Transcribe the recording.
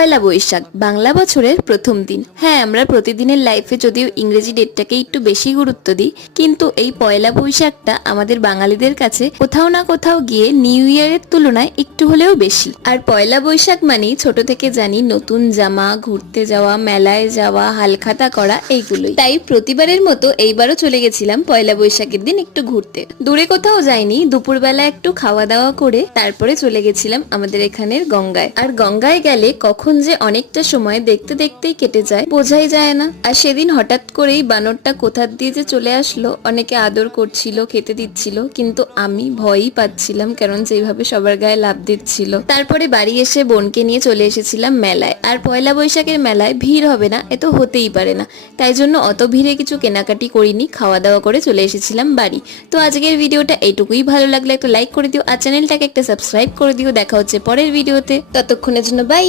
পয়লা বৈশাখ বাংলা বছরের প্রথম দিন। হ্যাঁ, আমরা প্রতিদিনের লাইফে যদিও ইংরেজি ডেটটাকে একটু বেশি গুরুত্ব দিই, কিন্তু এই পয়লা বৈশাখটা আমাদের বাঙালিদের কাছে কোথাও না কোথাও গিয়ে নিউ ইয়ারের তুলনায় একটু হলেও বেশি। আর পয়লা বৈশাখ মানেই ছোট থেকে জানি নতুন জামা, ঘুরতে যাওয়া, মেলায় যাওয়া, হালখাতা করা, এইগুলোই। তাই প্রতিবারের মতো এইবারও চলে গেছিলাম পয়লা বৈশাখের দিন একটু ঘুরতে। দূরে কোথাও যাইনি, দুপুরবেলা একটু খাওয়া দাওয়া করে তারপরে চলে গেছিলাম আমাদের এখানের গঙ্গায়। আর গঙ্গায় গেলে কখন যে অনেকটা সময় দেখতে দেখতেই কেটে যায় বোঝাই যায় না। আর সেদিন হঠাৎ করেই বানরটা কোথা দিয়ে যে চলে আসলো, অনেকে আদর করছিল, খেতে দিচ্ছিল, কিন্তু আমি ভয়ই পাচ্ছিলাম, কারণ যেভাবে সবার গায়ে লাফ দিচ্ছিল। তারপরে বাড়ি এসে বোনকে নিয়ে চলে এসেছিলাম মেলায়। আর পয়লা বৈশাখের মেলায় ভিড় হবে না এ তো হতেই পারে না, তাই জন্য অত ভিড়ে কিছু কেনাকাটি করিনি, খাওয়া দাওয়া করে চলে এসেছিলাম বাড়ি। তো আজকের ভিডিওটা এইটুকুই। ভালো লাগলে একটা লাইক করে দিও আর চ্যানেলটাকে একটা সাবস্ক্রাইব করে দিও। দেখা হচ্ছে পরের ভিডিওতে, ততক্ষণের জন্য বাই।